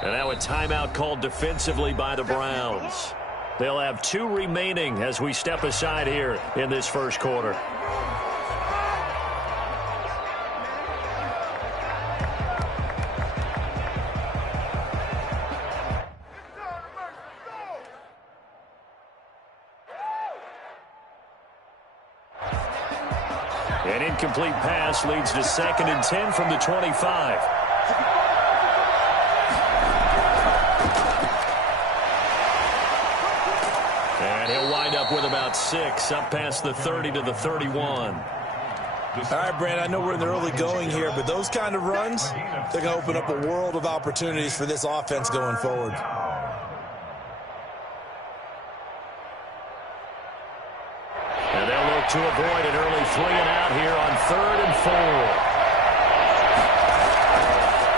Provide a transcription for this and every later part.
And now a timeout called defensively by the Browns. They'll have 2 remaining as we step aside here in this first quarter. An incomplete pass leads to 2nd and 10 from the 25. And he'll wind up with about 6, up past the 30 to the 31. All right, Brand, I know we're in the early going here, but those kind of runs, they're going to open up a world of opportunities for this offense going forward. And they'll look to avoid an early 3-and-out here on 3rd and 4.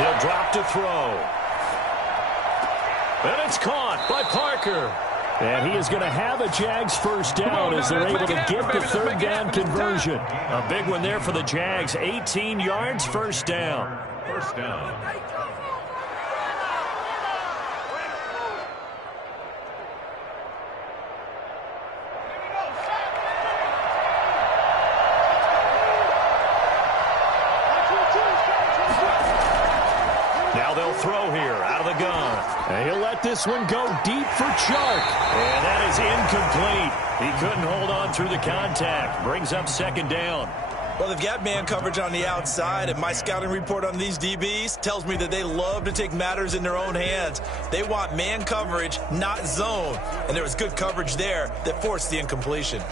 He'll drop to throw. And it's caught by Parker. And he is going to have a Jags first down as they're able to get the 3rd down conversion. A big one there for the Jags. 18 yards, first down. First down. Now they'll throw here out of the gun. And he'll let this one go deep for Chark. And that is incomplete. He couldn't hold on through the contact. Brings up 2nd down. Well, they've got man coverage on the outside, and my scouting report on these DBs tells me that they love to take matters in their own hands. They want man coverage, not zone. And there was good coverage there that forced the incompletion.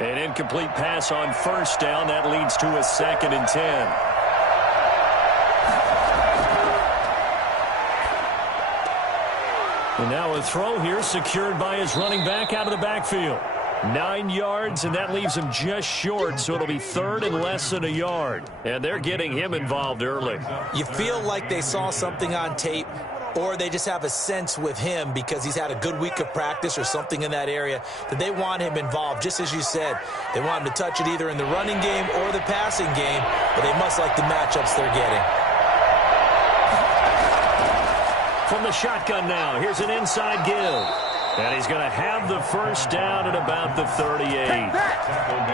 An incomplete pass on 1st down. That leads to a 2nd and 10. And now a throw here secured by his running back out of the backfield. 9 yards, and that leaves him just short, so it'll be 3rd and less than a yard. And they're getting him involved early. You feel like they saw something on tape, or they just have a sense with him because he's had a good week of practice or something in that area that they want him involved. Just as you said, they want him to touch it either in the running game or the passing game, but they must like the matchups they're getting. From the shotgun now, here's an inside give. And he's going to have the first down at about the 38.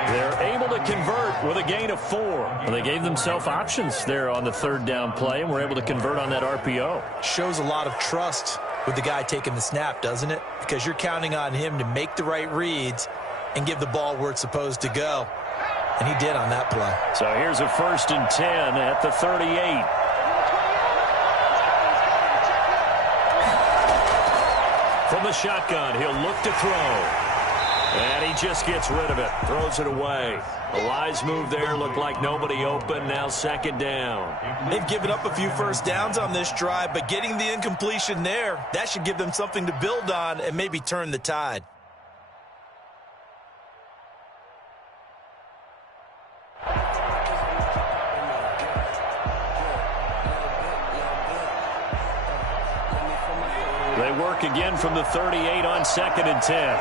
They're able to convert with a gain of 4. Well, they gave themselves options there on the 3rd down play, and were able to convert on that RPO. Shows a lot of trust with the guy taking the snap, doesn't it? Because you're counting on him to make the right reads and give the ball where it's supposed to go. And he did on that play. So here's a 1st and 10 at the 38. From the shotgun, he'll look to throw. And he just gets rid of it. Throws it away. A wise move there. Looked like nobody open. Now 2nd down. They've given up a few first downs on this drive, but getting the incompletion there, that should give them something to build on and maybe turn the tide. They work again from the 38 on 2nd and 10.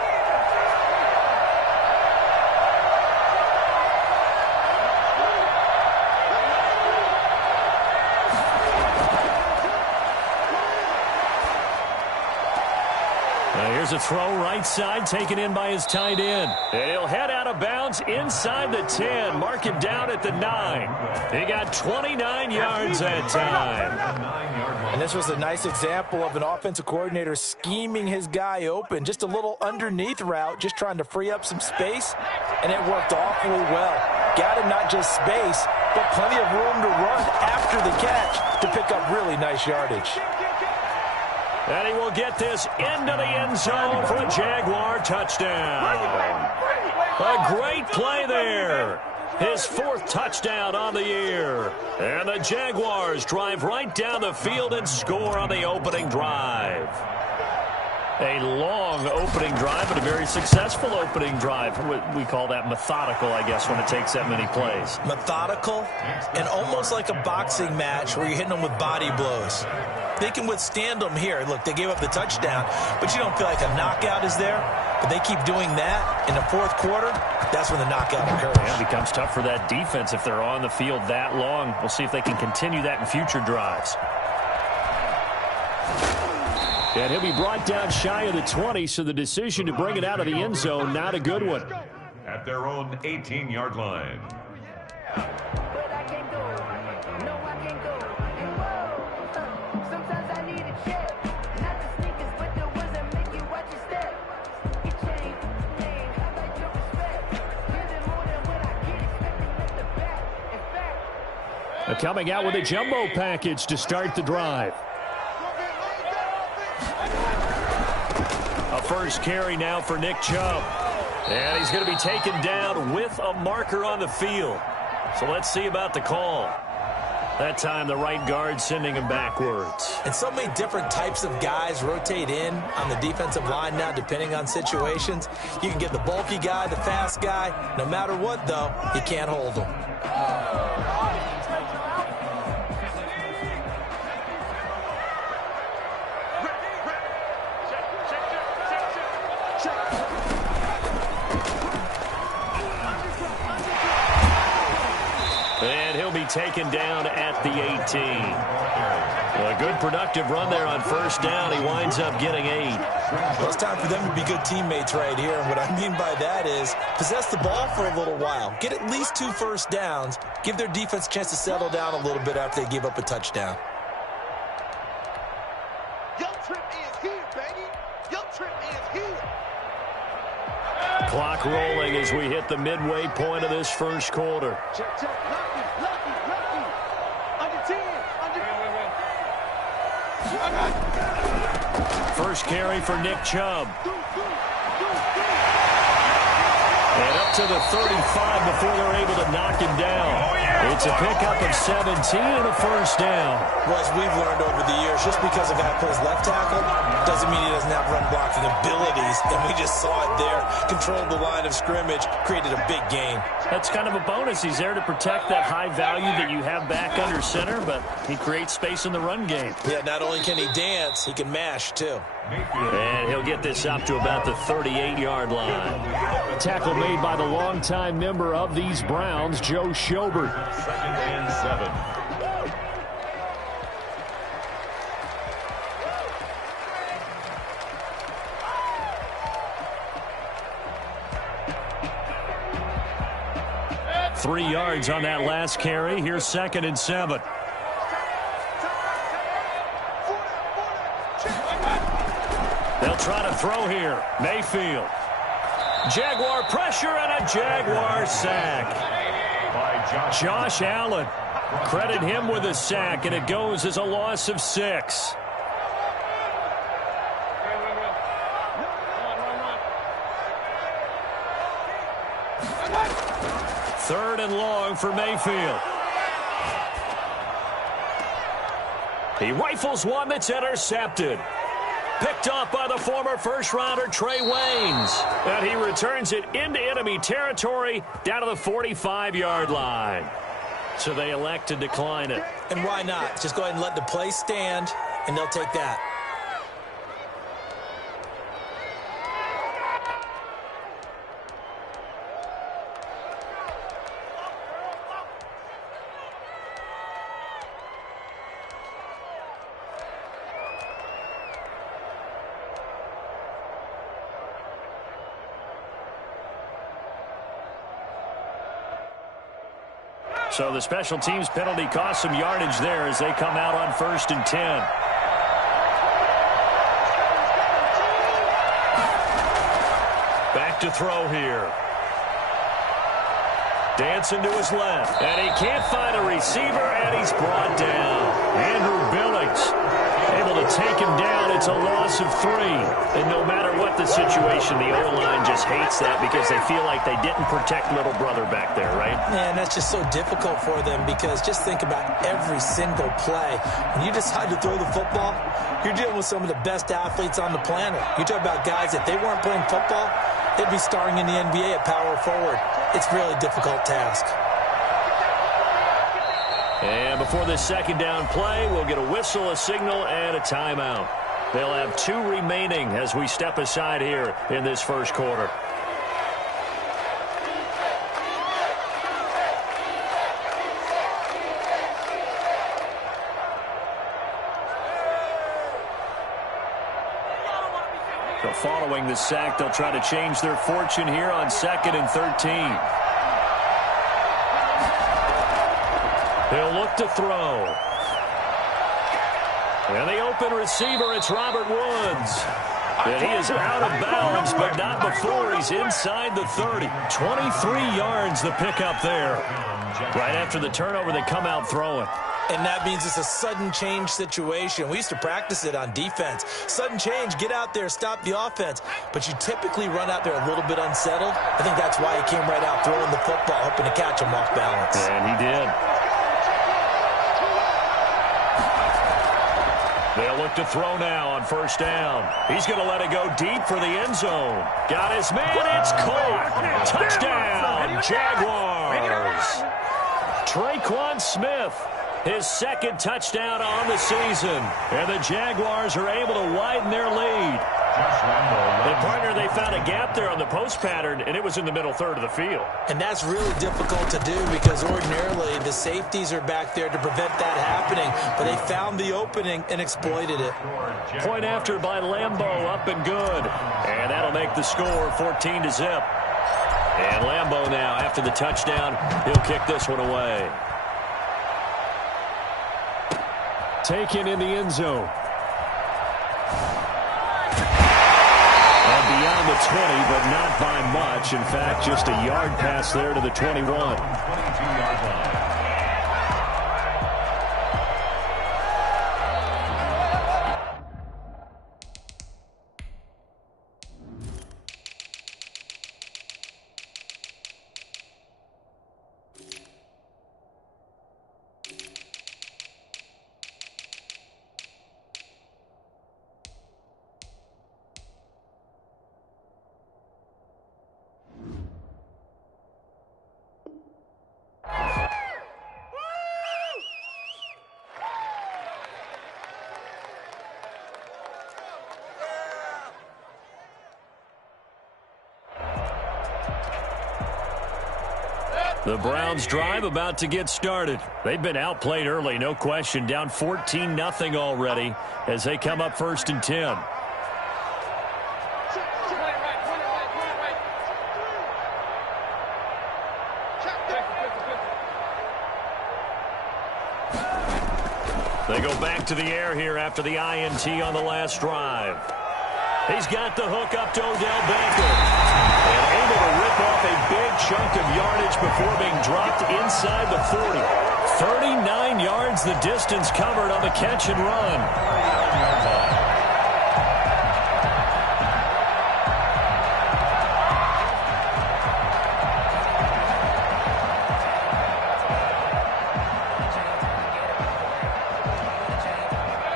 Here's a throw right side, taken in by his tight end. And he'll head out of bounds inside the 10. Mark him down at the 9. He got 29 yards that time. And this was a nice example of an offensive coordinator scheming his guy open. Just a little underneath route, just trying to free up some space. And it worked awfully well. Got him not just space, but plenty of room to run after the catch to pick up really nice yardage. And he will get this into the end zone for a Jaguar touchdown. A great play there. His 4th touchdown on the year. And the Jaguars drive right down the field and score on the opening drive. A long opening drive, but a very successful opening drive. We call that methodical, I guess, when it takes that many plays. Methodical and almost like a boxing match where you're hitting them with body blows. they can withstand them here. Look, they gave up the touchdown, but you don't feel like a knockout is there. But they keep doing that in the fourth quarter. That's when the knockout occurs. It becomes tough for that defense if they're on the field that long. We'll see if they can continue that in future drives. And he'll be brought down shy of the 20, so the decision to bring it out of the end zone, not a good one. At their own 18-yard line. Coming out with a jumbo package to start the drive. A first carry now for Nick Chubb. And he's going to be taken down with a marker on the field. So let's see about the call. That time the right guard sending him backwards. And so many different types of guys rotate in on the defensive line now depending on situations. You can get the bulky guy, the fast guy. No matter what, though, you can't hold him. Taken down at the 18. A good productive run there on first down. He winds up getting 8. Well, it's time for them to be good teammates right here. And what I mean by that is possess the ball for a little while. Get at least 2 first downs. Give their defense a chance to settle down a little bit after they give up a touchdown. Young Trip is here, baby. Young Trip is here. Clock rolling as we hit the midway point of this first quarter. Check, check. Lucky. Under 10. First carry for Nick Chubb. And up to the 35 before they're able to knock him down. It's a pickup of 17 and a first down. Well, as we've learned over the years, just because a guy plays left tackle doesn't mean he doesn't have run blocking abilities. And we just saw it there. Controlled the line of scrimmage, created a big gain. That's kind of a bonus. He's there to protect that high value that you have back under center, but he creates space in the run game. Yeah, not only can he dance, he can mash, too. And he'll get this up to about the 38-yard line. Tackle made by the longtime member of these Browns, Joe Schobert. 2nd and 7. Three yards on that last carry. Here's 2nd and 7. They'll try to throw here. Mayfield. Jaguar pressure and a Jaguar sack. By Josh Allen. Credit him with a sack, and it goes as a loss of 6. Third and long for Mayfield. He rifles one that's intercepted. Picked off by the former first-rounder Trey Waynes. And he returns it into enemy territory down to the 45-yard line. So they elect to decline it. And why not? Just go ahead and let the play stand, and they'll take that. So the special teams penalty cost some yardage there as they come out on 1st and 10. Back to throw here. Dancing to his left. And he can't find a receiver, and he's brought down. Andrew Billings able to take him down. It's a loss of 3. And no matter what the situation, the O-line just hates that because they feel like they didn't protect little brother back there, right? Man, that's just so difficult for them because just think about every single play. When you decide to throw the football, you're dealing with some of the best athletes on the planet. You talk about guys, if they weren't playing football, they'd be starring in the NBA at power forward. It's a really difficult task. And before this second down play, we'll get a whistle, a signal, and a timeout. They'll have 2 remaining as we step aside here in this first quarter. So following the sack, they'll try to change their fortune here on 2nd and 13. He'll look to throw. And the open receiver, it's Robert Woods. And he is out of bounds, but not before he's inside the 30. 23 yards the pickup there. Right after the turnover, they come out throwing. And that means it's a sudden change situation. We used to practice it on defense. Sudden change, get out there, stop the offense. But you typically run out there a little bit unsettled. I think that's why he came right out throwing the football, hoping to catch him off balance. And he did. They'll look to throw now on 1st down. He's going to let it go deep for the end zone. Got his man. It's caught. Touchdown, Jaguars. Traquan Smith, his 2nd touchdown on the season. And the Jaguars are able to widen their lead. And, partner, they found a gap there on the post pattern, and it was in the middle third of the field. And that's really difficult to do because ordinarily the safeties are back there to prevent that happening. But they found the opening and exploited it. Point after by Lambo, up and good. And that'll make the score 14-0. And Lambo now, after the touchdown, he'll kick this one away. Taken in the end zone. Beyond the 20, but not by much. In fact, just a yard pass there to the 21. 22-yard line. The Browns drive about to get started. They've been outplayed early, no question. Down 14-0 already as they come up 1st and 10. They go back to the air here after the INT on the last drive. He's got the hook up to Odell Beckham. And able to rip off a big chunk of yardage before being dropped inside the 40. 39 yards the distance covered on the catch and run.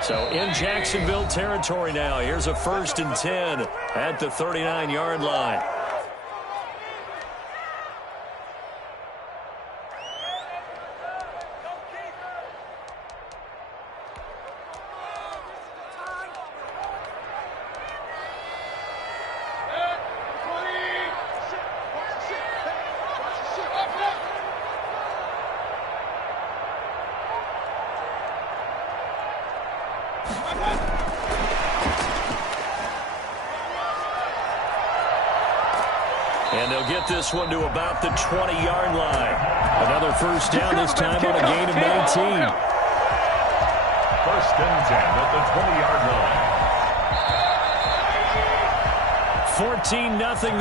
So in Jacksonville territory now. Here's a 1st and 10 at the 39-yard line. And they'll get this one to about the 20-yard line. Another 1st down, this time on a gain of 19. 1st and 10 at14-0 the 20-yard line.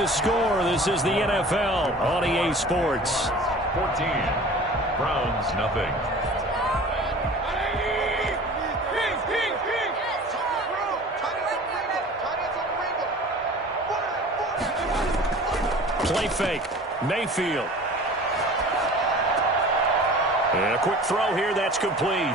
the score. This is the NFL on EA Sports. 14. Browns nothing. Play fake. Mayfield. And a quick throw here. That's complete.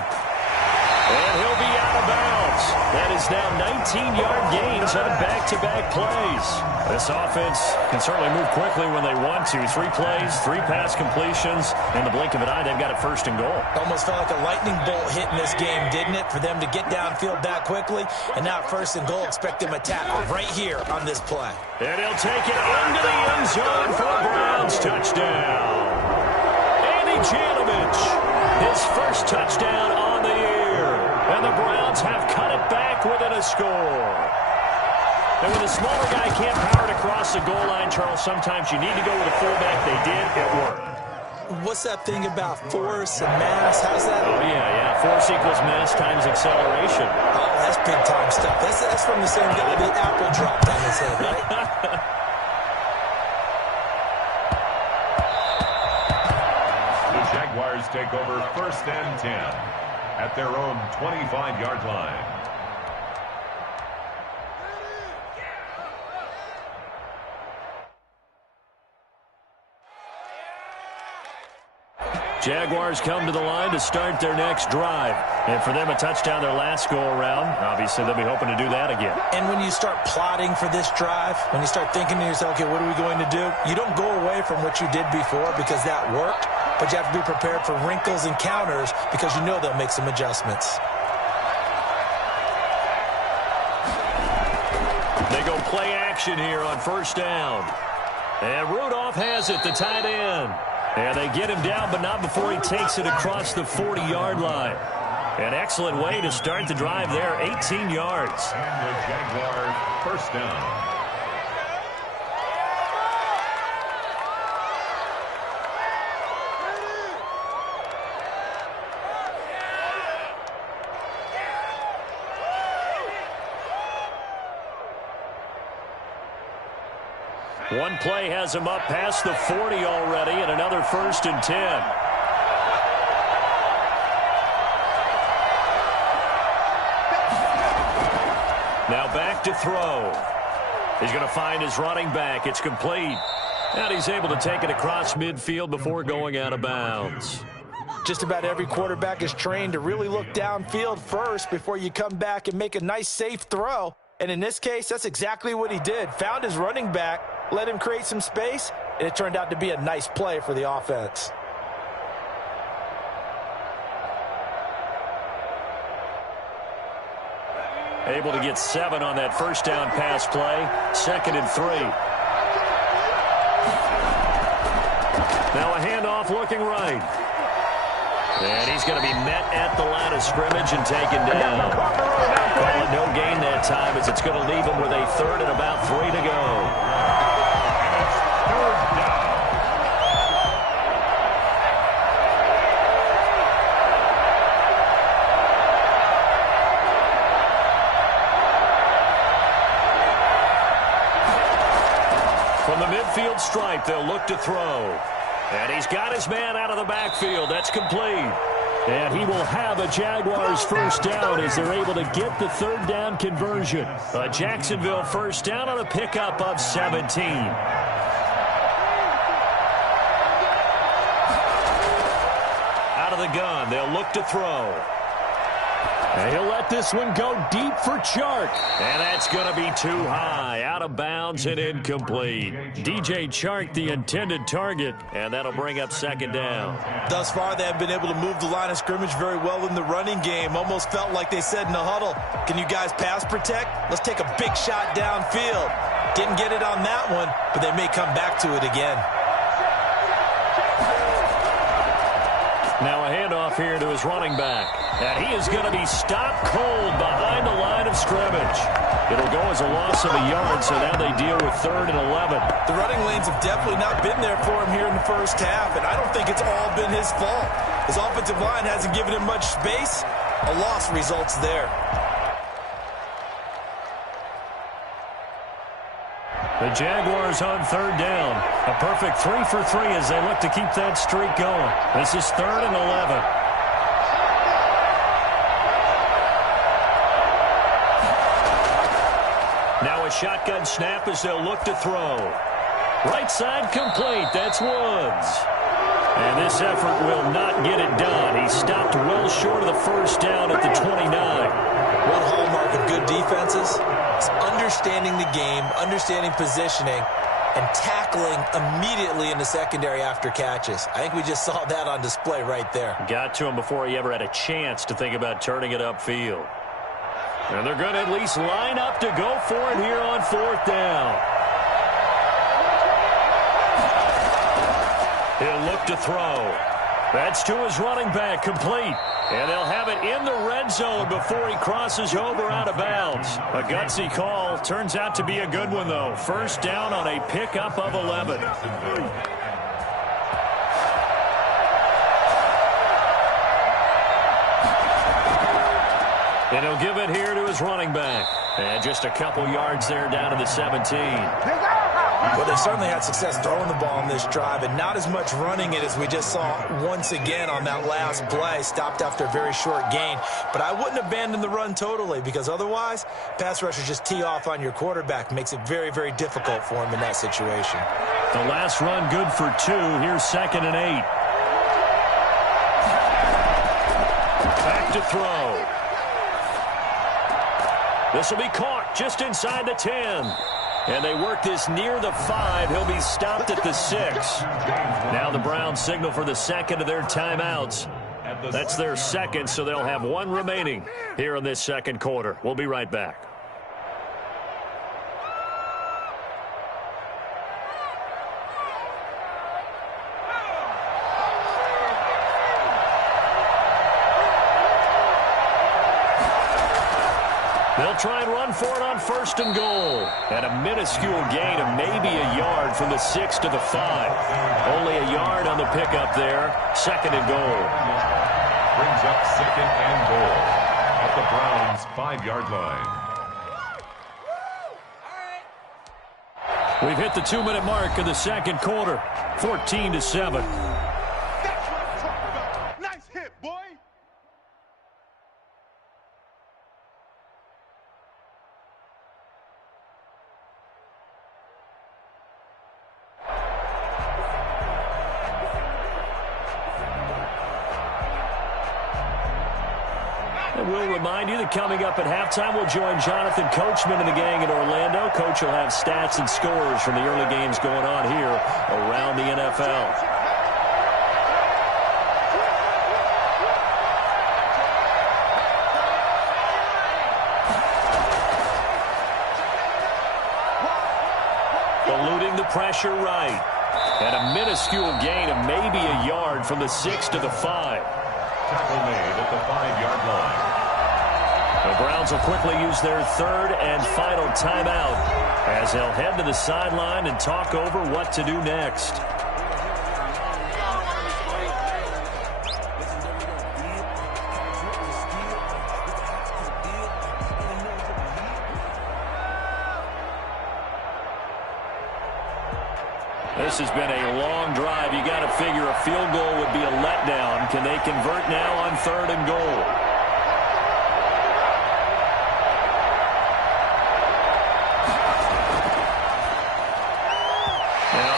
And he'll be out of bounds. That is now 19-yard gains on back-to-back plays. This offense can certainly move quickly when they want to. 3 plays, 3 pass completions. In the blink of an eye, they've got it first and goal. Almost felt like a lightning bolt hit in this game, didn't it? For them to get downfield that quickly. And now first and goal, expect them to tackle right here on this play. And he'll take it into the end zone for a Browns touchdown. Andy Janovich, his first touchdown on the year. And the Browns have cut it back within a score. And when the smaller guy can't power it across the goal line, Charles, sometimes you need to go with a fullback. They did. It worked. What's that thing about force and mass? How's that? Oh, yeah. Force equals mass times acceleration. Oh, that's big-time stuff. That's from the same guy the apple dropped on his head, right? The Jaguars take over first and 10 at their own 25-yard line. Jaguars come to the line to start their next drive. And for them, a touchdown their last go-around. Obviously, they'll be hoping to do that again. And when you start plotting for this drive, when you start thinking to yourself, okay, what are we going to do? You don't go away from what you did before because that worked, but you have to be prepared for wrinkles and counters because you know they'll make some adjustments. They go play action here on first down. And Rudolph has it, the tight end. And they get him down, but not before he takes it across the 40-yard line. An excellent way to start the drive there, 18 yards. And the Jaguars first down. One play has him up past the 40 already, and another first and 10. Now back to throw. He's going to find his running back. It's complete. And he's able to take it across midfield before going out of bounds. Just about every quarterback is trained to really look downfield first before you come back and make a nice, safe throw. And in this case, that's exactly what he did. Found his running back, let him create some space, and it turned out to be a nice play for the offense. Able to get 7 on that first down pass play. 2nd and 3. Now a handoff looking right. And he's going to be met at the line of scrimmage and taken down. Call it no gain that time as it's going to leave him with a 3rd and about 3 to go. From the midfield stripe, they'll look to throw. And he's got his man out of the backfield. That's complete. And he will have a Jaguars first down as they're able to get the 3rd down conversion. A Jacksonville first down on a pickup of 17. Out of the gun, they'll look to throw. And he'll let this one go deep for Chark. And that's going to be too high. Out of bounds and incomplete. DJ Chark, the intended target. And that'll bring up 2nd down. Thus far, they have been able to move the line of scrimmage very well in the running game. Almost felt like they said in the huddle, can you guys pass protect? Let's take a big shot downfield. Didn't get it on that one, but they may come back to it again. Now a handoff here to his running back. And he is going to be stopped cold behind the line of scrimmage. It'll go as a loss of a yard, so now they deal with 3rd and 11. The running lanes have definitely not been there for him here in the first half, and I don't think it's all been his fault. His offensive line hasn't given him much space. A loss results there. The Jaguars on 3rd down. A perfect 3 for 3 as they look to keep that streak going. This is 3rd and 11. Now a shotgun snap as they'll look to throw. Right side complete. That's Woods. And this effort will not get it done. He stopped well short of the first down at the 29. One hallmark of good defenses is understanding the game, understanding positioning, and tackling immediately in the secondary after catches. I think we just saw that on display right there. Got to him before he ever had a chance to think about turning it upfield. And they're going to at least line up to go for it here on fourth down. He'll look to throw. That's to his running back, complete. And they'll have it in the red zone before he crosses over out of bounds. A gutsy call. Turns out to be a good one, though. First down on a pickup of 11. And he'll give it here to his running back. And just a couple yards there down to the 17. Well, they certainly had success throwing the ball on this drive, and not as much running it as we just saw once again on that last play. Stopped after a very short gain. But I wouldn't abandon the run totally, because otherwise, pass rushers just tee off on your quarterback. Makes it very, very difficult for him in that situation. The last run good for 2. Here's 2nd and 8. Back to throw. This will be caught just inside the 10. And they work this near the 5. He'll be stopped at the 6. Now the Browns signal for the second of their timeouts. That's their second, so they'll have one remaining here in this second quarter. We'll be right back. They'll try and run for it on 1st and goal. And a minuscule gain of maybe a yard from the 6 to the 5. Only a yard on the pickup there. 2nd and goal. Brings up 2nd and goal at the Browns' 5-yard line. We've hit the 2-minute mark of the second quarter. 14-7. That's what I'm talking about. Nice hit, boy. We'll remind you that coming up at halftime, we'll join Jonathan Coachman and the gang in Orlando. Coach will have stats and scores from the early games going on here around the NFL. Eluding the pressure right. And a minuscule gain of maybe a yard from the 6 to the 5. Tackle made at the 5-yard line. The Browns will quickly use their 3rd and final timeout as they'll head to the sideline and talk over what to do next. This has been a long drive. You got to figure a field goal would be a letdown. Can they convert now on 3rd and goal?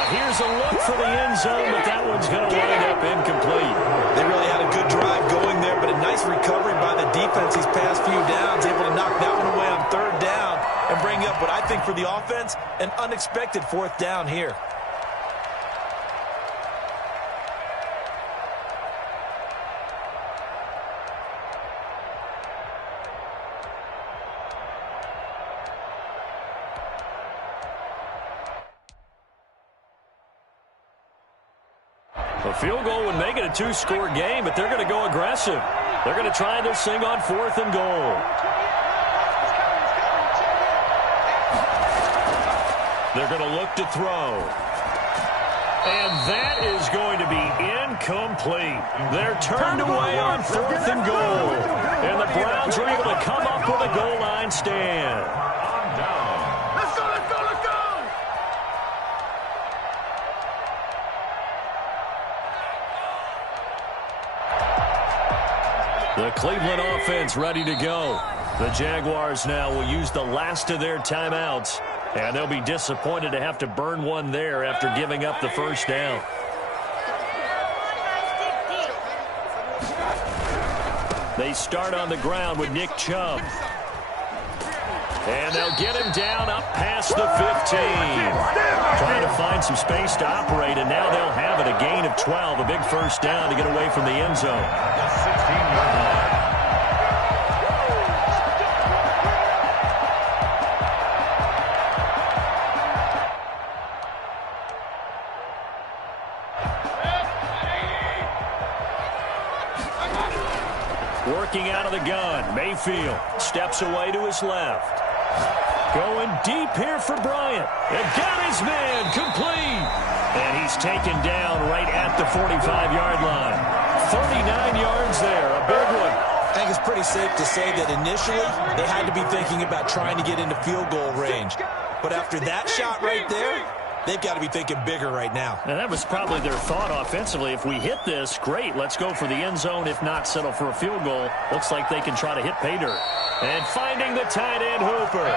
Here's a look for the end zone, but that one's going to wind up incomplete. They really had a good drive going there, but a nice recovery by the defense these past few downs, able to knock that one away on 3rd down and bring up what I think for the offense, an unexpected 4th down here. A field goal would make it a 2-score game, but they're going to go aggressive. They're going to try this thing on 4th and goal. They're going to look to throw. And that is going to be incomplete. They're turned away on 4th and goal. And the Browns are able to come up with a goal line stand. Let's go, let's go, let's go! The Cleveland offense ready to go. The Jaguars now will use the last of their timeouts And they'll be disappointed to have to burn one there after giving up the first down. They start on the ground with Nick Chubb. And they'll get him down up past the 15. Trying to find some space to operate, and now they'll have it. A gain of 12, a big first down to get away from the end zone. The 16-yard line. Working out of the gun, Mayfield steps away to his left. Going deep here for Bryant. And got his man complete. And he's taken down right at the 45-yard line. 39 yards there, a big one. I think it's pretty safe to say that initially they had to be thinking about trying to get into field goal range. But after that shot right there, they've got to be thinking bigger right now. And that was probably their thought offensively. If we hit this, great. Let's go for the end zone. If not, settle for a field goal. Looks like they can try to hit pay dirt. And finding the tight end, Hooper.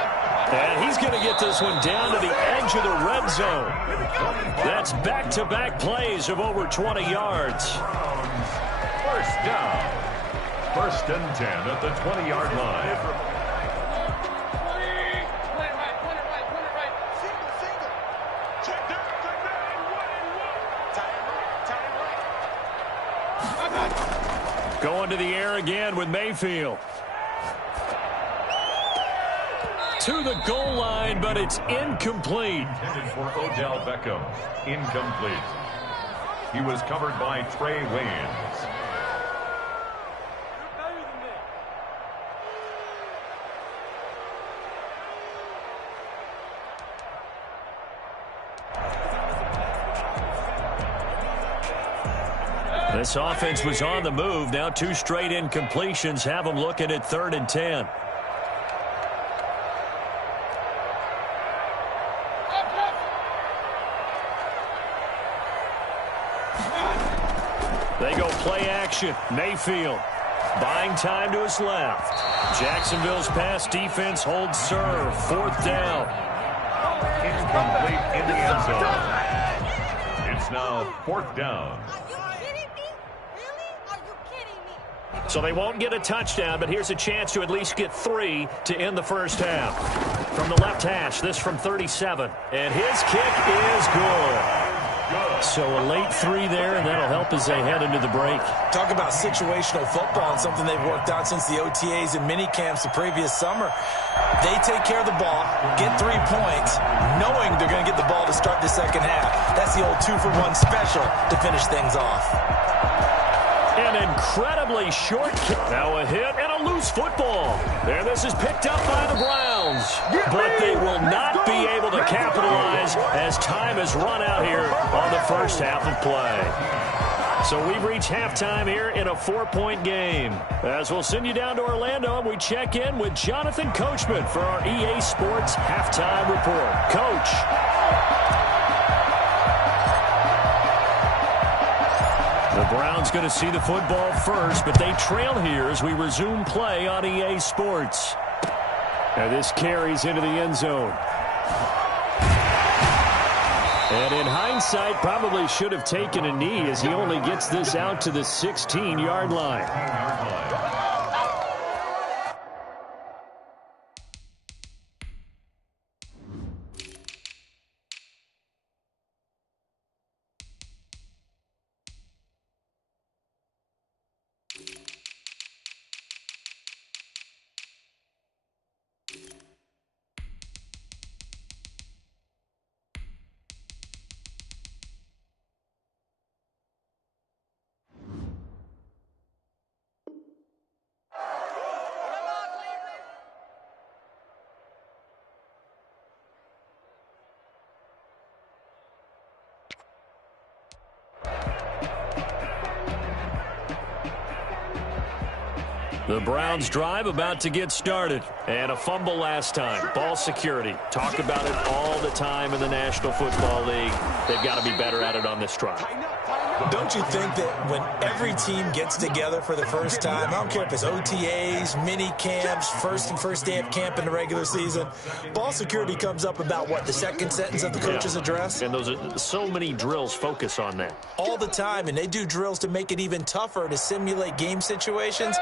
And he's going to get this one down to the edge of the red zone. That's back-to-back plays of over 20 yards. First down. 1st and 10 at the 20-yard line. Going to the air again with Mayfield. To the goal line, but it's incomplete. Intended for Odell Beckham. Incomplete. He was covered by Trey Waynes. This offense was on the move. Now 2 straight incompletions have them looking at 3rd and 10. They go play action. Mayfield buying time to his left. Jacksonville's pass defense holds serve. 4th down. Incomplete in the end zone. It's now 4th down. So they won't get a touchdown, but here's a chance to at least get 3 to end the first half. From the left hash, this from 37. And his kick is good. So a late 3 there, and that'll help as they head into the break. Talk about situational football and something they've worked on since the OTAs and mini camps the previous summer. They take care of the ball, get 3 points, knowing they're going to get the ball to start the second half. That's the old 2-for-1 special to finish things off. An incredibly short kick. Now a hit and a loose football. There, this is picked up by the Browns. But they will not be able to capitalize as time has run out here on the first half of play. So we've reached halftime here in a 4-point game. As we'll send you down to Orlando, and we check in with Jonathan Coachman for our EA Sports Halftime Report. Coach. The Browns going to see the football first, but they trail here as we resume play on EA Sports. And this carries into the end zone. And in hindsight, probably should have taken a knee as he only gets this out to the 16-yard line. The Browns drive about to get started. And a fumble last time. Ball security. Talk about it all the time in the National Football League. They've got to be better at it on this drive. Don't you think that when every team gets together for the first time, I don't care if it's OTAs, mini camps, first day of camp in the regular season, ball security comes up about what, the second sentence of the coach's address? And those are so many drills focus on that. All the time, and they do drills to make it even tougher to simulate game situations.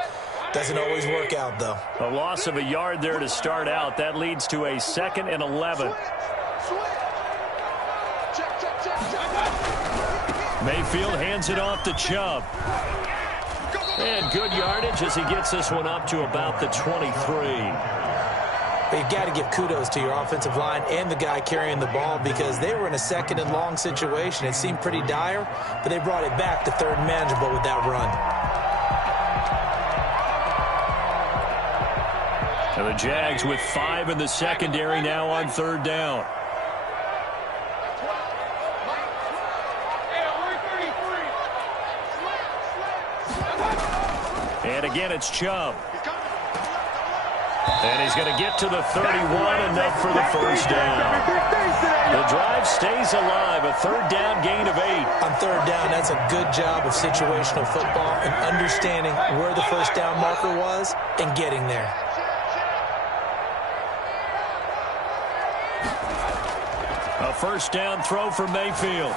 Doesn't always work out, though. A loss of a yard there to start out. That leads to a 2nd and 11. Mayfield hands it off to Chubb. And good yardage as he gets this one up to about the 23. You've got to give kudos to your offensive line and the guy carrying the ball because they were in a 2nd and long situation. It seemed pretty dire, but they brought it back to 3rd and manageable with that run. And the Jags with 5 in the secondary now on 3rd down. And again, it's Chubb. And he's going to get to the 31, enough for the first down. The drive stays alive, a 3rd down gain of 8. On 3rd down, that's a good job of situational football and understanding where the first down marker was and getting there. A first down throw for Mayfield.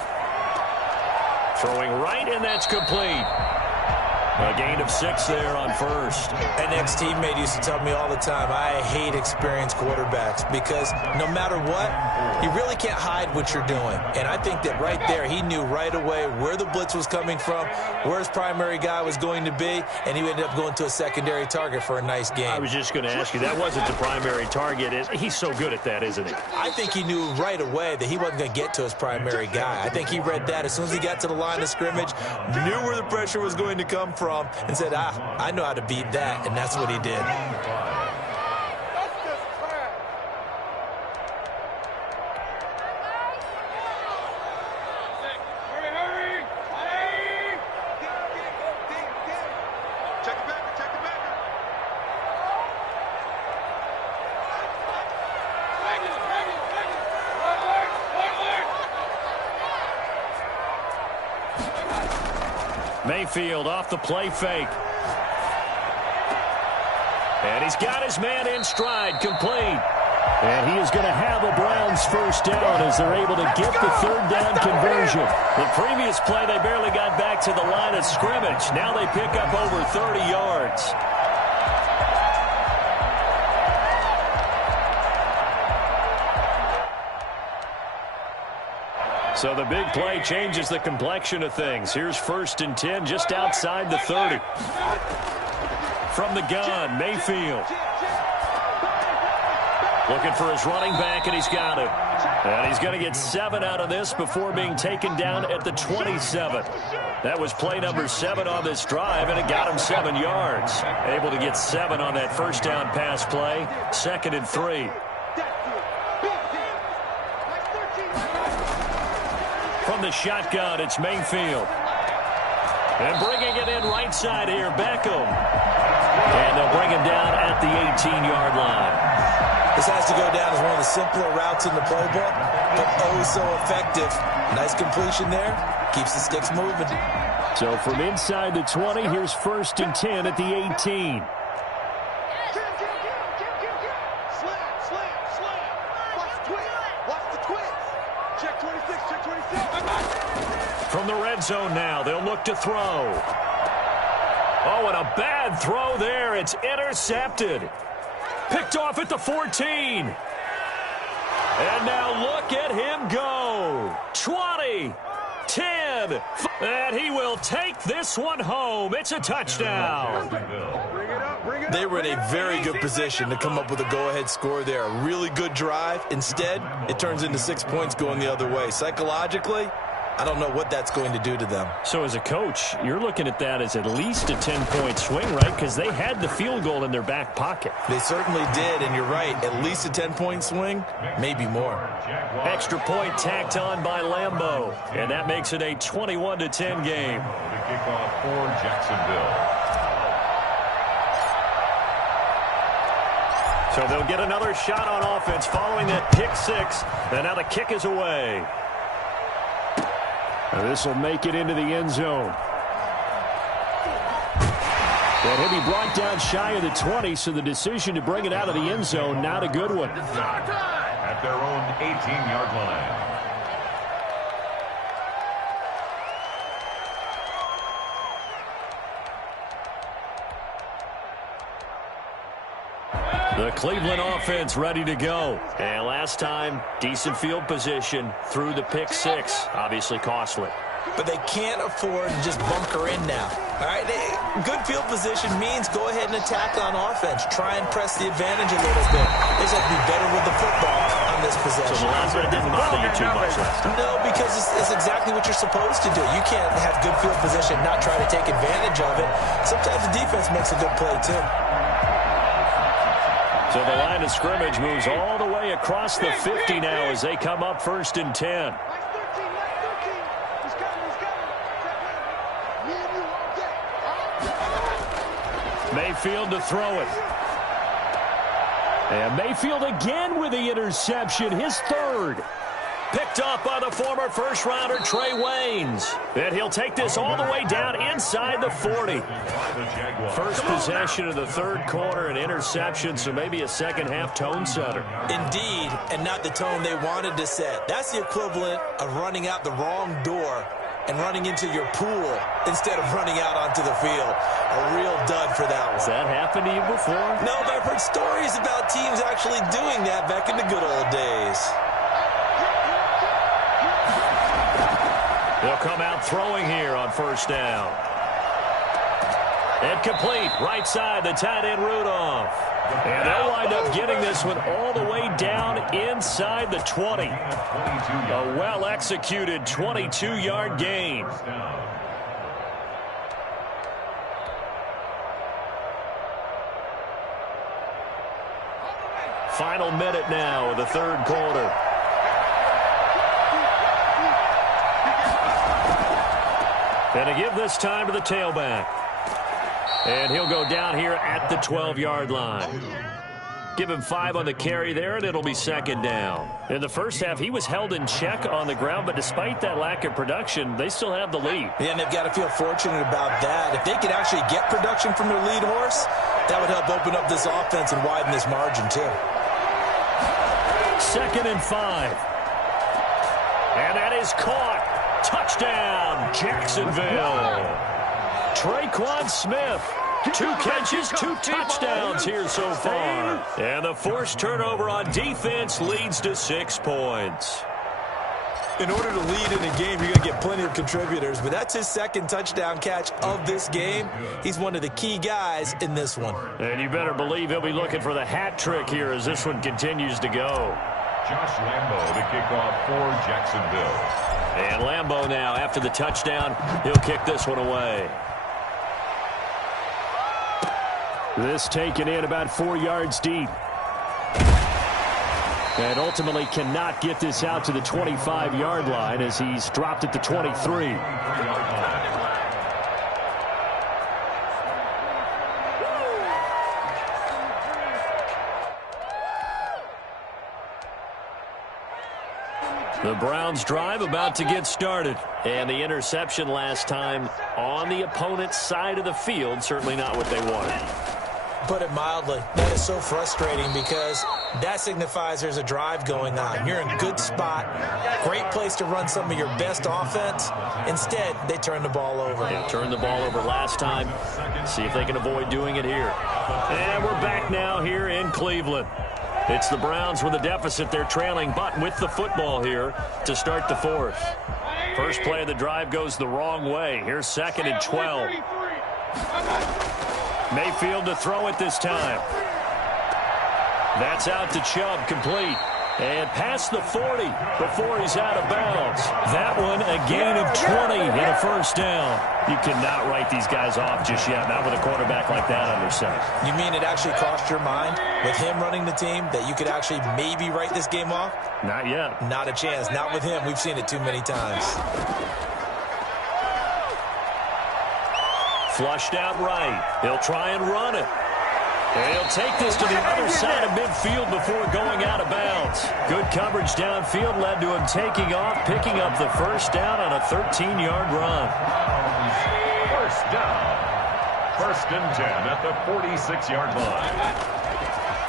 Throwing right, and that's complete. A gain of 6 there on first. An ex-teammate used to tell me all the time, I hate experienced quarterbacks because no matter what, you really can't hide what you're doing. And I think that right there, he knew right away where the blitz was coming from, where his primary guy was going to be, and he ended up going to a secondary target for a nice game. I was just going to ask you, that wasn't the primary target. He's so good at that, isn't he? I think he knew right away that he wasn't going to get to his primary guy. I think he read that as soon as he got to the line of scrimmage, knew where the pressure was going to come from, and said, I know how to beat that, and that's what he did. Mayfield off the play fake. And he's got his man in stride, complete. And he is going to have a Browns first down as they're able to get the 3rd down conversion. The previous play, they barely got back to the line of scrimmage. Now they pick up over 30 yards. So the big play changes the complexion of things. Here's 1st and 10 just outside the 30. From the gun, Mayfield. Looking for his running back, and he's got it. And he's going to get 7 out of this before being taken down at the 27. That was play number 7 on this drive, and it got him 7 yards. Able to get 7 on that first down pass play. 2nd and 3. From the shotgun, it's Mayfield. And bringing it in right side here, Beckham. And they'll bring him down at the 18-yard line. This has to go down as one of the simpler routes in the playbook, but oh so effective. Nice completion there. Keeps the sticks moving. So from inside the 20, here's 1st and 10 at the 18. From the red zone now, they'll look to throw. Oh, and a bad throw there. It's intercepted. Picked off at the 14. And now look at him go. 20, 10, and he will take this one home. It's a touchdown. They were in a very good position to come up with a go-ahead score there. A really good drive. Instead, it turns into 6 points going the other way. Psychologically, I don't know what that's going to do to them. So as a coach, you're looking at that as at least a 10-point swing, right? Because they had the field goal in their back pocket. They certainly did, and you're right. At least a 10-point swing, maybe more. Extra point tacked on by Lambeau, and that makes it a 21-10 game. The kickoff for Jacksonville. So they'll get another shot on offense following that pick six. And now the kick is away. This will make it into the end zone. And he'll be brought down shy of the 20, so the decision to bring it out of the end zone, not a good one. At their own 18-yard line. The Cleveland offense ready to go. And last time, decent field position through the pick six. Obviously costly. But they can't afford to just bunker in now. All right, good field position means go ahead and attack on offense. Try and press the advantage a little bit. They just have to be better with the football on this possession. So the last one didn't bother you too much last time. No, because it's exactly what you're supposed to do. You can't have good field position, not try to take advantage of it. Sometimes the defense makes a good play, too. So the line of scrimmage moves all the way across the 50 now as they come up 1st and 10. Mayfield to throw it. And Mayfield again with the interception, his third. Picked up by the former first-rounder Trey Waynes. And he'll take this all the way down inside the 40. First possession of the third quarter, an interception, so maybe a second-half tone setter. Indeed, and not the tone they wanted to set. That's the equivalent of running out the wrong door and running into your pool instead of running out onto the field. A real dud for that one. Has that happened to you before? No, but I've heard stories about teams actually doing that back in the good old days. They'll come out throwing here on 1st down. And complete, right side, the tight end Rudolph. And they'll wind up getting this one all the way down inside the 20. A well-executed 22-yard gain. Final minute now of the third quarter. And to give this time to the tailback. And he'll go down here at the 12-yard line. Give him 5 on the carry there, and it'll be 2nd down. In the first half, he was held in check on the ground, but despite that lack of production, they still have the lead. Yeah, and they've got to feel fortunate about that. If they could actually get production from their lead horse, that would help open up this offense and widen this margin, too. 2nd and 5. And that is caught. Touchdown, Jacksonville. Tre'Quan Smith, 2 catches, 2 touchdowns here so far. And the forced turnover on defense leads to 6 points. In order to lead in a game, you're going to get plenty of contributors, but that's his 2nd touchdown catch of this game. He's one of the key guys in this one. And you better believe he'll be looking for the hat trick here as this one continues to go. Josh Lambo to kick off for Jacksonville. And Lambo now, after the touchdown, he'll kick this one away. This taken in about 4 yards deep. And ultimately cannot get this out to the 25-yard line as he's dropped at the 23. The Browns drive about to get started. And the interception last time on the opponent's side of the field, certainly not what they wanted. Put it mildly, that is so frustrating because that signifies there's a drive going on. You're in a good spot, great place to run some of your best offense. Instead, they turn the ball over. They turned the ball over last time. See if they can avoid doing it here. And we're back now here in Cleveland. It's the Browns with a deficit. They're trailing, but with the football here to start the 4th. First play of the drive goes the wrong way. Here's 2nd and 12. Mayfield to throw it this time. That's out to Chubb, complete. And past the 40 before he's out of bounds. That one a gain of 20 and a 1st down. You cannot write these guys off just yet, not with a quarterback like that under center. You mean it actually crossed your mind with him running the team that you could actually maybe write this game off? Not yet. Not a chance. Not with him. We've seen it too many times. Flushed out right. He'll try and run it. And he'll take this to the other side of midfield before going out of bounds. Good coverage downfield led to him taking off, picking up the first down on a 13-yard run. First down. 1st and 10 at the 46-yard line.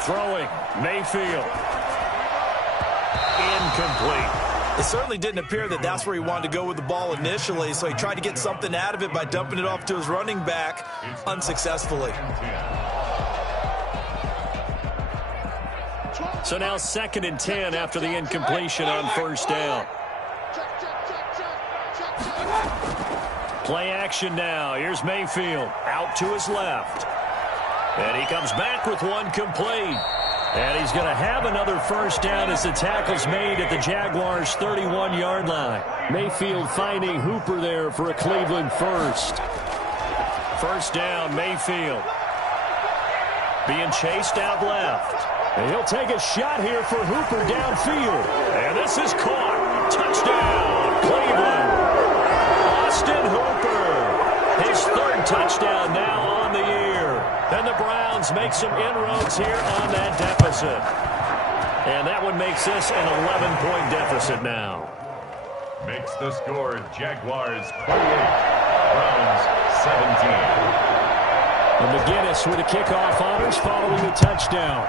Throwing, Mayfield. Incomplete. It certainly didn't appear that that's where he wanted to go with the ball initially, so he tried to get something out of it by dumping it off to his running back unsuccessfully. So now 2nd and 10 after the incompletion on first down. Play action now. Here's Mayfield out to his left. And he comes back with one complete. And he's going to have another first down as the tackle's made at the Jaguars' 31-yard line. Mayfield finding Hooper there for a Cleveland first. First down, Mayfield. Being chased out left. And he'll take a shot here for Hooper downfield. And this is caught. Touchdown, Cleveland. Austin Hooper. His 3rd touchdown now on the year. And the Browns make some inroads here on that deficit. And that one makes this an 11-point deficit now. Makes the score Jaguars 28, Browns 17. And McGinnis with the kickoff honors following the touchdown.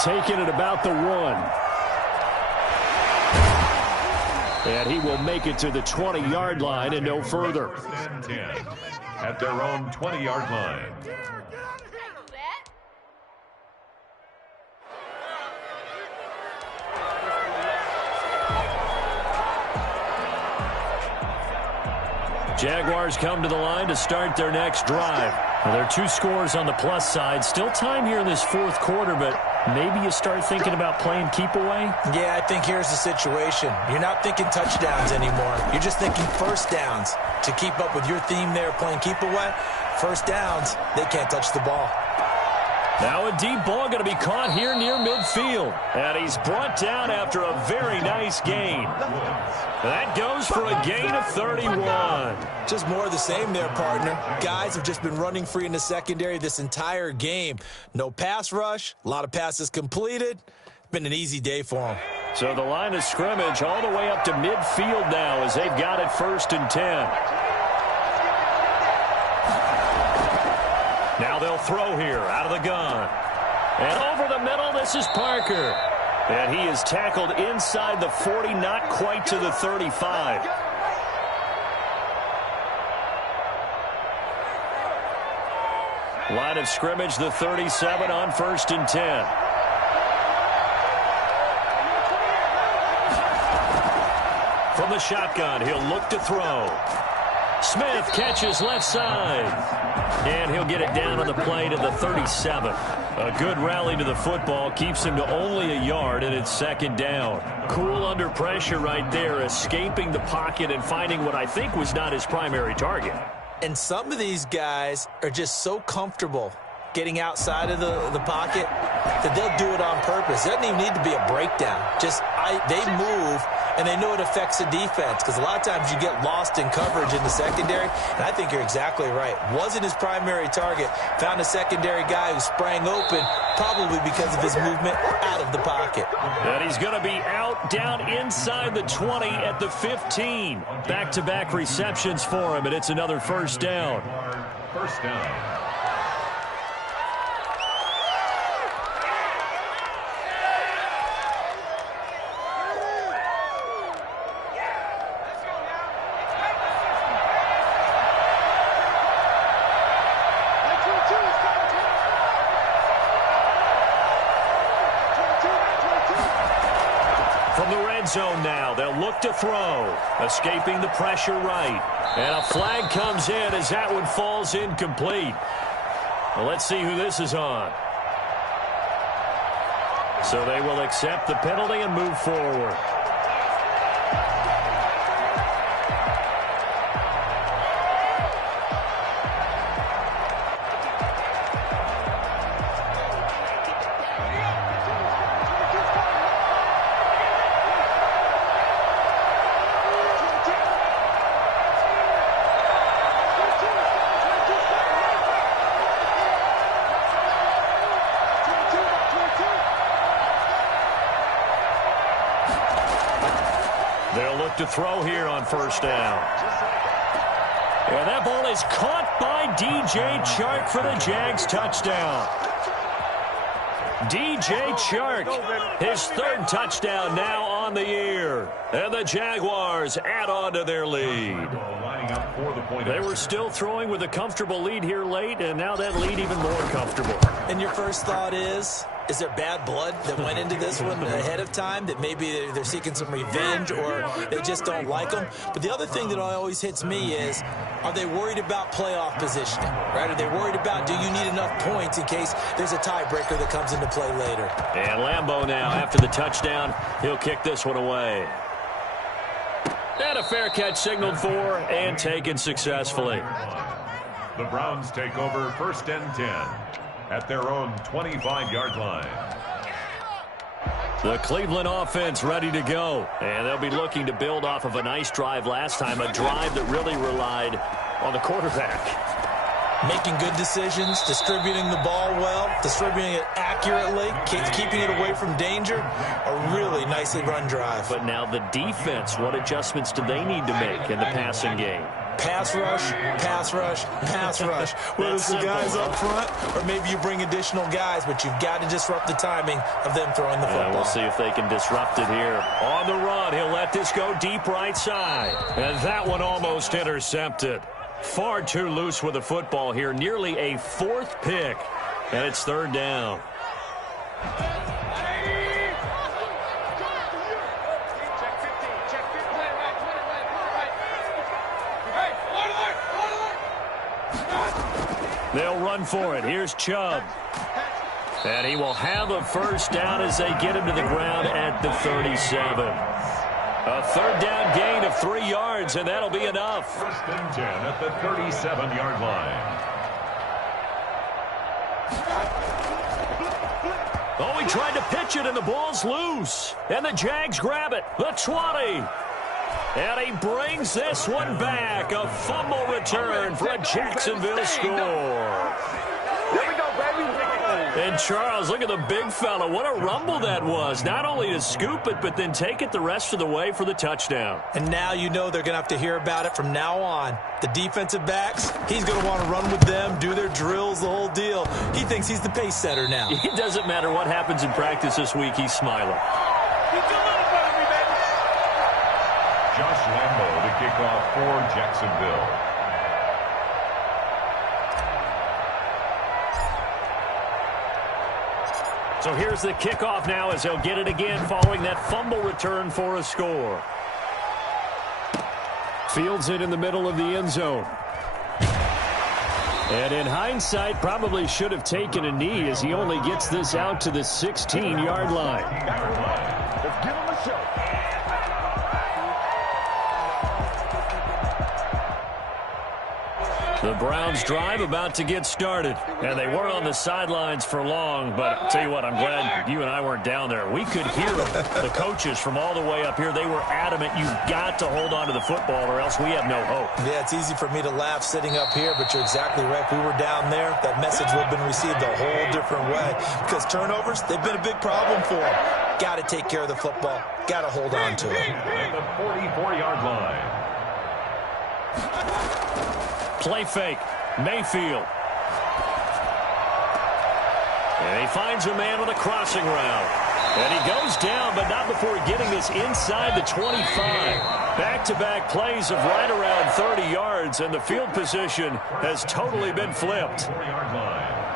Taking it about the 1. And he will make it to the 20-yard line and no further. 1st and 10 at their own 20-yard line. Jaguars come to the line to start their next drive. Well, there are 2 scores on the plus side. Still time here in this 4th quarter, but maybe you start thinking about playing keep away? Yeah, I think here's the situation. You're not thinking touchdowns anymore. You're just thinking first downs. To keep up with your theme there, playing keep away, first downs, they can't touch the ball. Now a deep ball going to be caught here near midfield. And he's brought down after a very nice gain. That goes for a gain of 31. Just more of the same there, partner. Guys have just been running free in the secondary this entire game. No pass rush, a lot of passes completed. Been an easy day for them. So the line of scrimmage all the way up to midfield now as they've got it 1st and 10. Now they'll throw here out of the gun. And over the middle, this is Parker. And he is tackled inside the 40, not quite to the 35. Line of scrimmage, the 37 on 1st and 10. From the shotgun, he'll look to throw. Smith catches left side. And he'll get it down on the play to the 37. A good rally to the football keeps him to only a yard, and it's 2nd down. Cool under pressure right there, escaping the pocket and finding what I think was not his primary target. And some of these guys are just so comfortable getting outside of the pocket that they'll do it on purpose. It doesn't even need to be a breakdown. They move, and they know it affects the defense because a lot of times you get lost in coverage in the secondary, and I think you're exactly right. Wasn't his primary target. Found a secondary guy who sprang open, probably because of his movement out of the pocket. And he's going to be out down inside the 20 at the 15. Back-to-back receptions for him, and it's another first down. First down. From the red zone now, they'll look to throw. Escaping the pressure right. And a flag comes in as that one falls incomplete. Well, let's see who this is on. So they will accept the penalty and move forward. They'll look to throw here on first down. And that ball is caught by D.J. Chark for the Jags touchdown. D.J. Chark, his third touchdown now on the year. And the Jaguars add on to their lead. They were still throwing with a comfortable lead here late, and now that lead even more comfortable. And your first thought is there bad blood that went into this one ahead of time, that maybe they're seeking some revenge or they just don't like them? But the other thing that always hits me is, are they worried about playoff positioning, right? Are they worried about, do you need enough points in case there's a tiebreaker that comes into play later? And Lambeau now, after the touchdown, he'll kick this one away. And a fair catch signaled for and taken successfully. The Browns take over first and 10 at their own 25-yard line. The Cleveland offense ready to go. And they'll be looking to build off of a nice drive last time, a drive that really relied on the quarterback. Making good decisions, distributing the ball well, distributing it accurately, keeping it away from danger. A really nicely run drive. But now the defense, what adjustments do they need to make in the passing game? Pass rush, pass rush, pass rush. Whether it's the guys up front or maybe you bring additional guys, but you've got to disrupt the timing of them throwing the football. We'll see if they can disrupt it here. On the run, he'll let this go deep right side. And that one almost intercepted. Far too loose with the football here. Nearly a fourth pick. And it's third down. They'll run for it. Here's Chubb. And he will have a first down as they get him to the ground at the 37. A third down gain of 3 yards, and that'll be enough. First and 10 at the 37-yard line. Oh, he tried to pitch it, and the ball's loose. And the Jags grab it. The 20. And he brings this one back. A fumble return for a Jacksonville score. Here we go, baby. And Charles, look at the big fella. What a rumble that was. Not only to scoop it, but then take it the rest of the way for the touchdown. And now you know they're going to have to hear about it from now on. The defensive backs, he's going to want to run with them, do their drills, the whole deal. He thinks he's the pace setter now. It doesn't matter what happens in practice this week. He's smiling. Josh Lambeau to kick off for Jacksonville. So here's the kickoff now as they'll get it again following that fumble return for a score. Fields it in the middle of the end zone. And in hindsight, probably should have taken a knee as he only gets this out to the 16-yard line. Let's give him a show. The Browns drive about to get started. And they weren't on the sidelines for long, but I'll tell you what, I'm glad you and I weren't down there. We could hear the coaches from all the way up here. They were adamant, you've got to hold on to the football or else we have no hope. Yeah, it's easy for me to laugh sitting up here, but you're exactly right. If we were down there, that message would have been received a whole different way. Because turnovers, they've been a big problem for them. Got to take care of the football. Got to hold on to it. At the 44-yard line. Play fake. Mayfield. And he finds a man with a crossing route. And he goes down, but not before getting this inside the 25. Back-to-back plays of right around 30 yards, and the field position has totally been flipped. 4-yard line.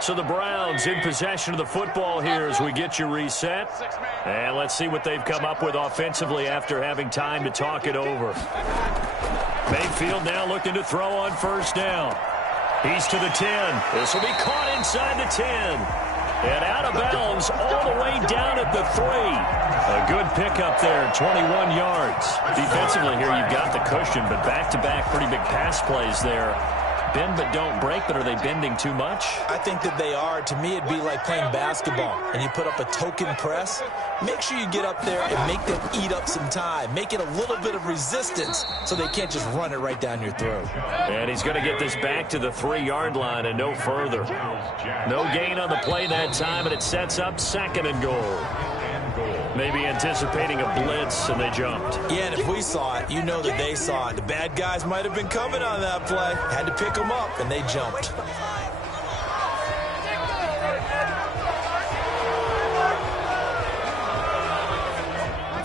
So the Browns in possession of the football here as we get you reset. And let's see what they've come up with offensively after having time to talk it over. Mayfield now looking to throw on first down. He's to the 10. This will be caught inside the 10. And out of bounds all the way down at the 3. A good pickup there, 21 yards. Defensively here, you've got the cushion, but back-to-back pretty big pass plays there. bend but don't break, but are they bending too much? I think that they are. To me, it'd be like playing basketball, and you put up a token press. Make sure you get up there and make them eat up some time. Make it a little bit of resistance so they can't just run it right down your throat. And he's going to get this back to the 3-yard line and no further. No gain on the play that time, and it sets up 2nd and goal. Maybe anticipating a blitz, and they jumped. Yeah, and if we saw it, you know that they saw it. The bad guys might have been coming on that play. Had to pick them up, and they jumped.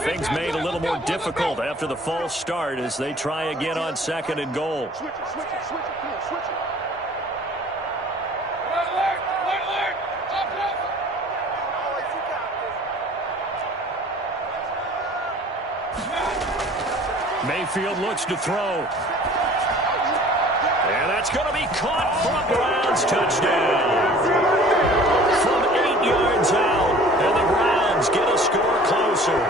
Things made a little more difficult after the false start as they try again on 2nd and goal. Mayfield looks to throw. And that's going to be caught for a Browns touchdown. From 8 yards out, and the Browns get a score closer.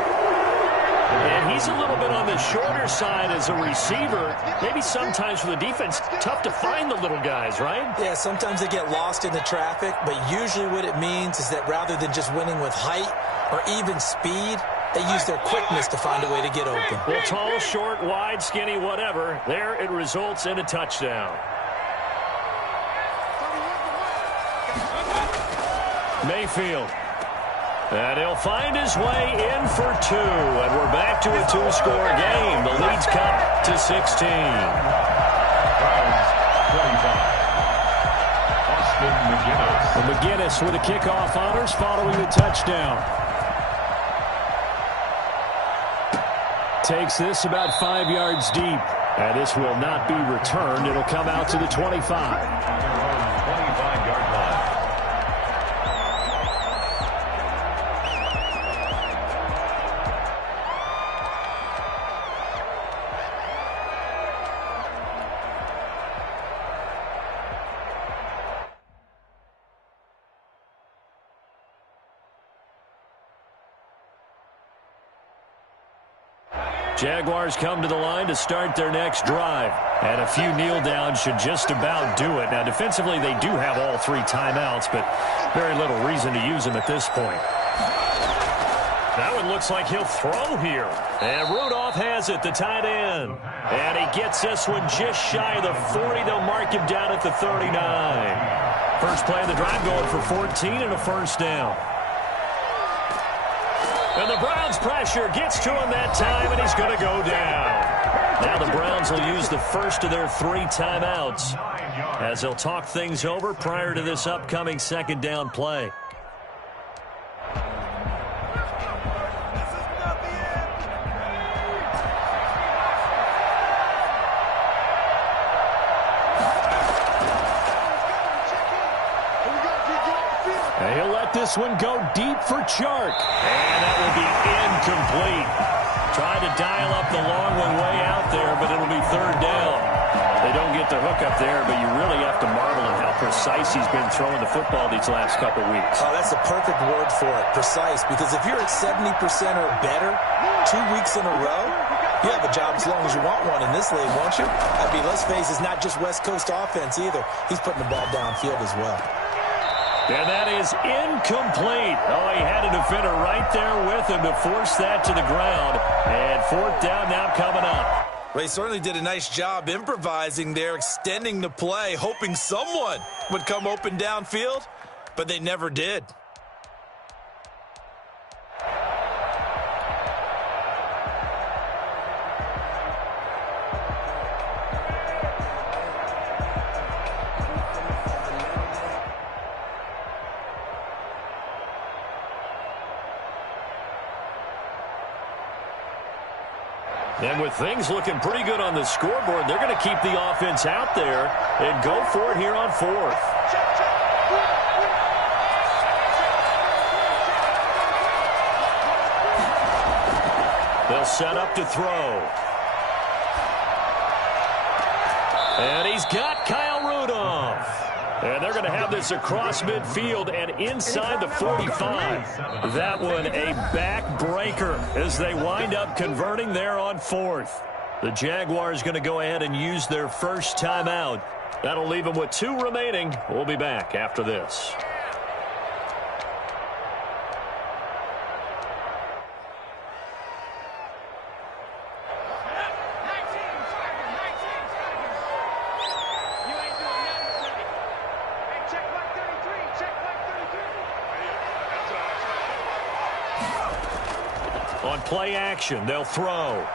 And he's a little bit on the shorter side as a receiver. Maybe sometimes for the defense, tough to find the little guys, right? Yeah, sometimes they get lost in the traffic, but usually what it means is that rather than just winning with height or even speed, they use their quickness to find a way to get open. Well, tall, short, wide, skinny, whatever. There it results in a touchdown. Mayfield. And he'll find his way in for 2. And we're back to a 2-score game. The lead's cut to 16. Browns 25. Austin McGinnis. And McGinnis with the kickoff honors following the touchdown. Takes this about 5 yards deep. And this will not be returned. It'll come out to the 25. 25-yard line. Jaguars come to the line to start their next drive. And a few kneel downs should just about do it. Now, defensively, they do have all 3 timeouts, but very little reason to use them at this point. Now it looks like he'll throw here. And Rudolph has it, the tight end. And he gets this one just shy of the 40. They'll mark him down at the 39. First play of the drive going for 14 and a first down. And the Browns pressure gets to him that time, and he's going to go down. Now the Browns will use the first of their 3 timeouts as they'll talk things over prior to this upcoming 2nd down play. And he'll let this one go deep for Chark. And that will be incomplete. Tried to dial up the long one way out there, but it'll be 3rd down. They don't get the hook up there, but you really have to marvel at how precise he's been throwing the football these last couple weeks. Oh, that's a perfect word for it, precise, because if you're at 70% or better 2 weeks in a row, you have a job as long as you want one in this league, won't you? I mean, let's face it, it's not just West Coast offense either. He's putting the ball downfield as well. And that is incomplete. Oh, he had a defender right there with him to force that to the ground. And 4th down now coming up. Well, he certainly did a nice job improvising there, extending the play, hoping someone would come open downfield, but they never did. And with things looking pretty good on the scoreboard, they're going to keep the offense out there and go for it here on 4th. They'll set up to throw. And he's got Kyle Rudolph. And they're going to have this across midfield and inside the 45. That one a backbreaker as they wind up converting there on 4th. The Jaguars going to go ahead and use their first timeout That'll leave him with 2 remaining. We'll be back after this. On play action, they'll throw.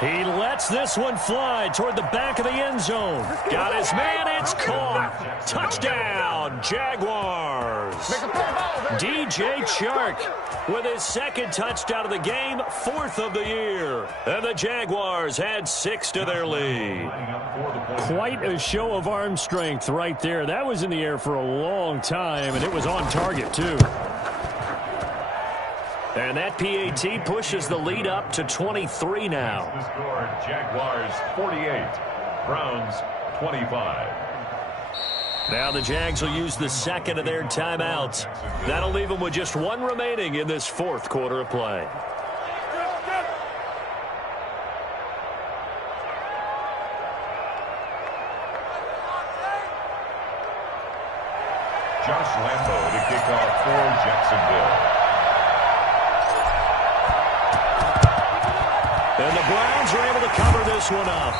He lets this one fly toward the back of the end zone. Got his man, it's caught. Touchdown, Jaguars. DJ Chark with his 2nd touchdown of the game, 4th of the year. And the Jaguars add 6 to their lead. Quite a show of arm strength right there. That was in the air for a long time, and it was on target, too. And that PAT pushes the lead up to 23 now. The score, Jaguars 48, Browns 25. Now the Jags will use the 2nd of their timeouts. That'll leave them with just 1 remaining in this 4th quarter of play. Josh Lambo to kick off for Jacksonville. And the Browns are able to cover this one up.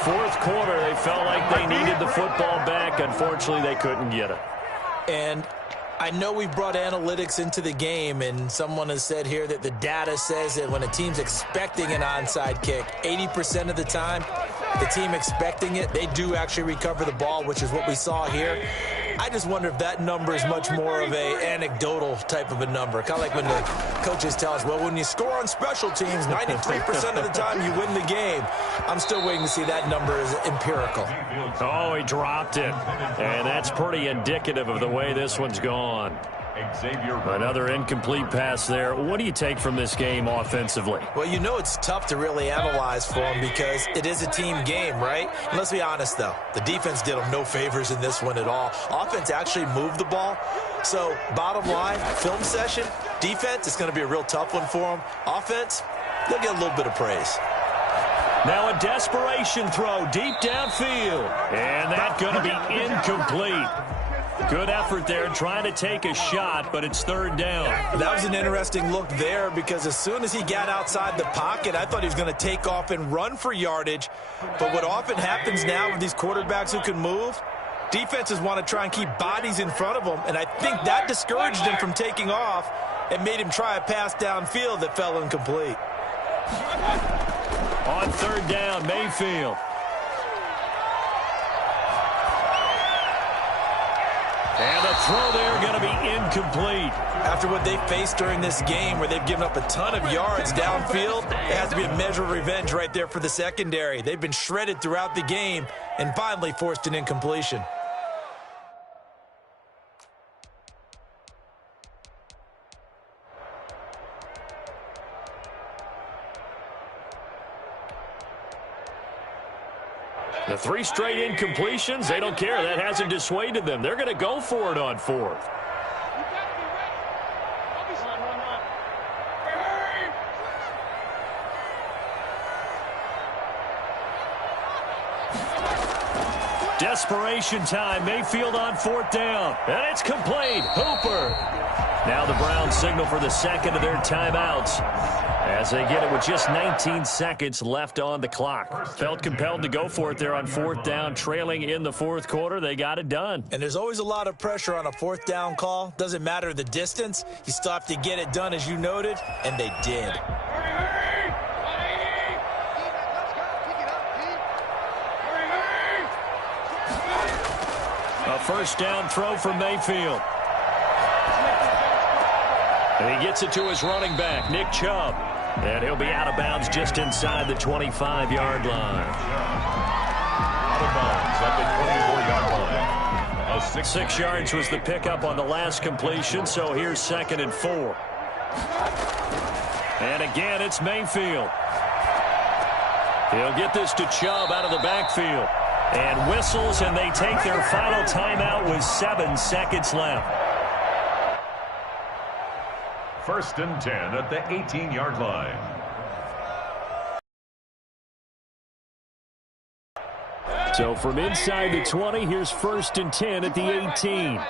4th quarter, they felt like they needed the football back. Unfortunately, they couldn't get it. And I know we brought analytics into the game, and someone has said here that the data says that when a team's expecting an onside kick, 80% of the time, the team expecting it, they do actually recover the ball, which is what we saw here. I just wonder if that number is much more of a anecdotal type of a number. Kind of like when the coaches tell us, well, when you score on special teams, 93% of the time you win the game. I'm still waiting to see that number as empirical. Oh, he dropped it. And that's pretty indicative of the way this one's gone. Another incomplete pass there. What do you take from this game offensively? Well, you know it's tough to really analyze for them because it is a team game, right? And let's be honest, though. The defense did them no favors in this one at all. Offense actually moved the ball. So, bottom line, film session, defense, it's going to be a real tough one for them. Offense, they'll get a little bit of praise. Now a desperation throw deep downfield. And that's going to be incomplete. Good effort there trying to take a shot, but it's 3rd down. That was an interesting look there because as soon as he got outside the pocket, I thought he was going to take off and run for yardage. But what often happens now with these quarterbacks who can move, defenses want to try and keep bodies in front of them, and I think that discouraged him from taking off and made him try a pass downfield that fell incomplete. On 3rd down, Mayfield. And the throw there going to be incomplete. After what they faced during this game where they've given up a ton of yards downfield, it has to be a measure of revenge right there for the secondary. They've been shredded throughout the game and finally forced an incompletion. The 3 straight incompletions, they don't care. That hasn't dissuaded them. They're going to go for it on 4th. Desperation time. Mayfield on 4th down. And it's complete. Hooper. Now the Browns signal for the 2nd of their timeouts as they get it with just 19 seconds left on the clock. Felt compelled to go for it there on 4th down, trailing in the 4th quarter. They got it done. And there's always a lot of pressure on a 4th down call. Doesn't matter the distance. You still have to get it done, as you noted, and they did. A 1st down throw for Mayfield. And he gets it to his running back, Nick Chubb. And he'll be out of bounds just inside the 25-yard line. Out of bounds at the 24-yard line. 6 yards was the pickup on the last completion, so here's 2nd and 4. And again, it's Mayfield. He'll get this to Chubb out of the backfield. And whistles, and they take their final timeout with 7 seconds left. 1st and 10 at the 18-yard line. So from inside the 20, here's 1st and 10 at the 18.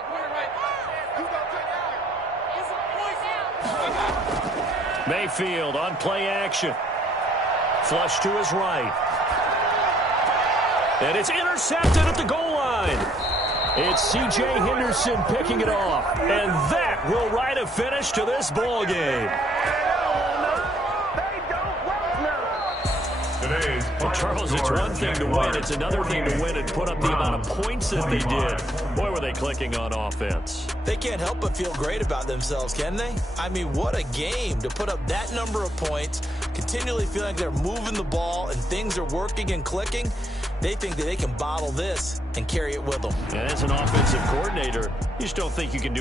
Mayfield on play action. Flush to his right. And it's intercepted at the goal line. It's C.J. Henderson picking it off. And that will write a finish to this ball game. Well, Charles, it's one thing to win. It's another thing to win and put up the amount of points that they did. Boy, were they clicking on offense. They can't help but feel great about themselves, can they? I mean, what a game to put up that number of points, continually feeling like they're moving the ball and things are working and clicking. They think that they can bottle this and carry it with them. And as an offensive coordinator, you just don't think you can do